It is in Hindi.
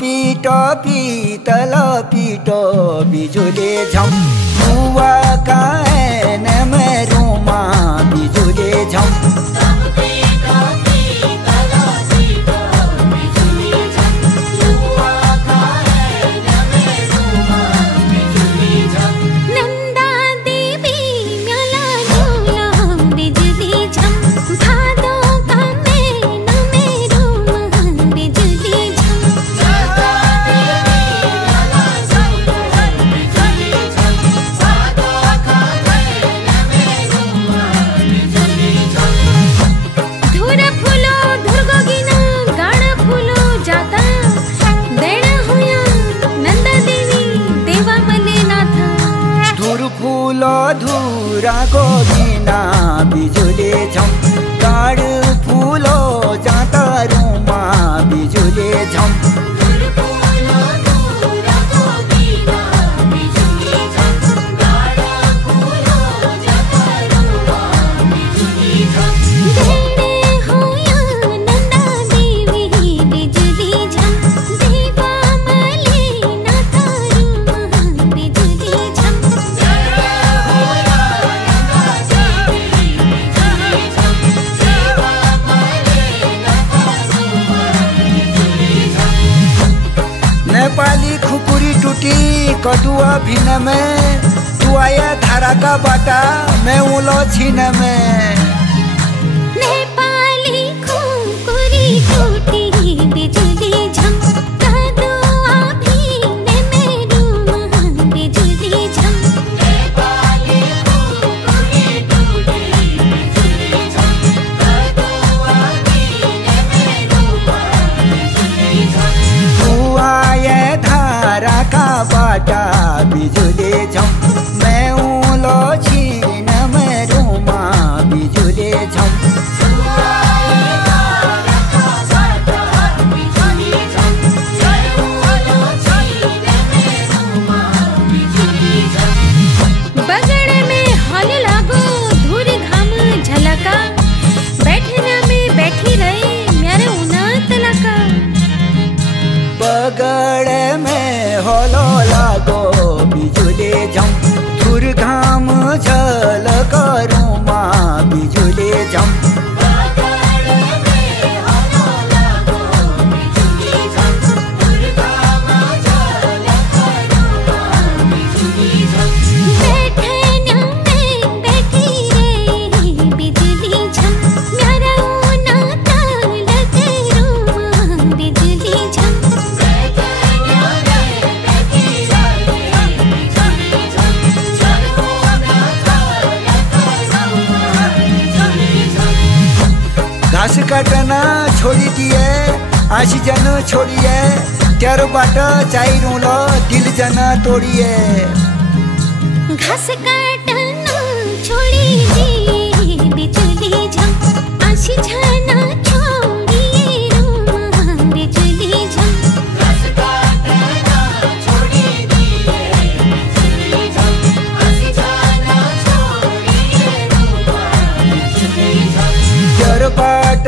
पीट पीतल पीट बिजुले झम बुआ कान में रूमा बिजुले झम धूरा गोविना बिजुले झम काड़ फूलो जाता रूमा बिजुले झम नेपाली खुकुरी टूटी कदुआ भिन्न में तू आया धारा का बाटा मैं उलो छीन में नेपाली खुकुरी टूटी बिजुली झम कदुआ भिन्न में रूमा बिजुली झम नेपाली खुकुरी टूटी बिजुली झम कदुआ भिन्न में रूमा बिजुली झम तू आया धारा का बाटा बिजुले झम मैं उलो छीन में रूमा बिजुले झम बगड़े में हल लागो धूर घाम झलका बैठना में बैठी रही मेरे उना तलका बगड़े में हलो लागो बिजुले झम धूर घाम झलक रूमा बिजुले झम घास काटना छोड़ी दिए आशी जन छोड़िए तेरो बाट चाहिए लो दिल जन तोड़िए घास काटना छोड़ी दिए बिजुली झम आशी जन छोड़िए रूमा बिजुली झम घास काटना छोड़ी दिए बिजुली झम आशी जन छोड़िए रूमा बिजुली झम तेरो बाट